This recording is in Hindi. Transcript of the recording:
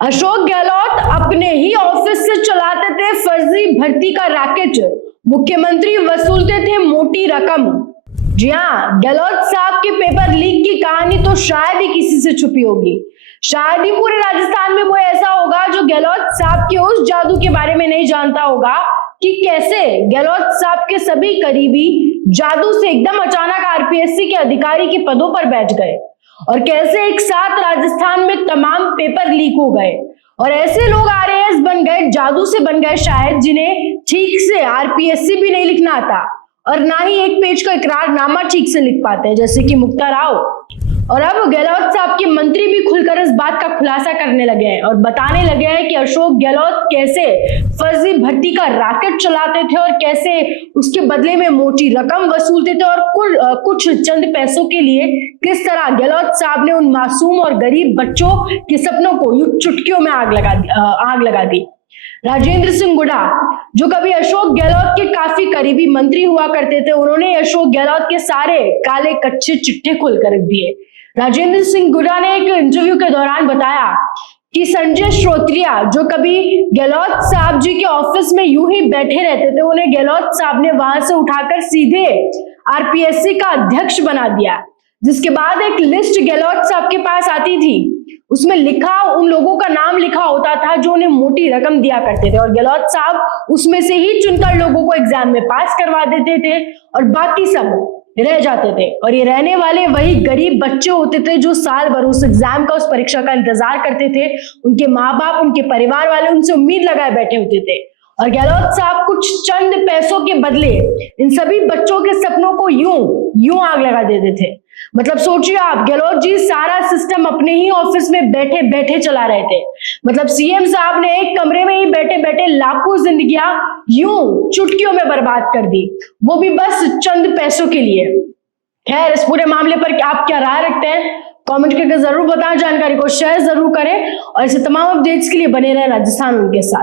अशोक गहलोत अपने ही ऑफिस से चलाते थे फर्जी भर्ती का रैकेट। मुख्यमंत्री वसूलते थे मोटी रकम। जी हाँ, गहलोत साहब के पेपर लीक की कहानी तो शायद ही किसी से छुपी होगी। शायद ही पूरे राजस्थान में कोई ऐसा होगा जो गहलोत साहब के उस जादू के बारे में नहीं जानता होगा कि कैसे गहलोत साहब के सभी करीबी जादू से एकदम अचानक आरपीएससी के अधिकारी के पदों पर बैठ गए और कैसे एक साथ राजस्थान में तमाम पेपर लीक हो गए और ऐसे लोग आरएएस बन गए, जादू से बन गए शायद, जिन्हें ठीक से आरपीएससी भी नहीं लिखना आता और ना ही एक पेज का इकरारनामा ठीक से लिख पाते हैं, जैसे कि मुक्ता राव। और अब गहलोत साहब के मंत्री भी खुलकर इस बात का खुलासा करने लगे हैं और बताने लगे हैं कि अशोक गहलोत कैसे फर्जी भर्ती का रैकेट चलाते थे और कैसे उसके बदले में मोटी रकम वसूलते थे और कुछ चंद पैसों के लिए किस तरह गहलोत साहब ने उन मासूम और गरीब बच्चों के सपनों को यूं चुटकियों में आग लगा दी। राजेंद्र सिंह गुड़ा, जो कभी अशोक गहलोत के काफी करीबी मंत्री हुआ करते थे, उन्होंने अशोक गहलोत के सारे काले कच्चे चिट्ठे खोलकर रख दिए। राजेंद्र सिंह गुड़ा ने एक इंटरव्यू के दौरान बताया कि संजय श्रोत्रिया, जो कभी गहलोत साहब जी के ऑफिस में यूं ही बैठे रहते थे, उन्हें गहलोत साहब ने वहां से उठाकर सीधे आरपीएससी का अध्यक्ष बना दिया, जिसके बाद एक लिस्ट गहलोत साहब के पास आती थी। उसमें लिखा उन लोगों का नाम लिखा होता था जो उन्हें मोटी रकम दिया करते थे और गहलोत साहब उसमें से ही चुनकर लोगों को एग्जाम में पास करवा देते थे और बाकी सब रह जाते थे। और ये रहने वाले वही गरीब बच्चे होते थे जो साल भर उस एग्जाम का, उस परीक्षा का इंतजार करते थे। उनके माँ बाप, उनके परिवार वाले उनसे उम्मीद लगाए बैठे होते थे और गहलोत साहब कुछ चंद पैसों के बदले इन सभी बच्चों के सपनों को यूं आग लगा देते थे। मतलब सोचिए आप, गहलोत जी सारा सिस्टम अपने ही ऑफिस में बैठे बैठे चला रहे थे। मतलब सीएम साहब ने एक कमरे में ही बैठे बैठे लाखों जिंदगियां यूं चुटकियों में बर्बाद कर दी, वो भी बस चंद पैसों के लिए। खैर, इस पूरे मामले पर आप क्या राय रखते हैं, कमेंट करके जरूर बताएं। जानकारी को शेयर जरूर करें और ऐसे तमाम अपडेट्स के लिए बने रहें राजस्थान उनके साथ।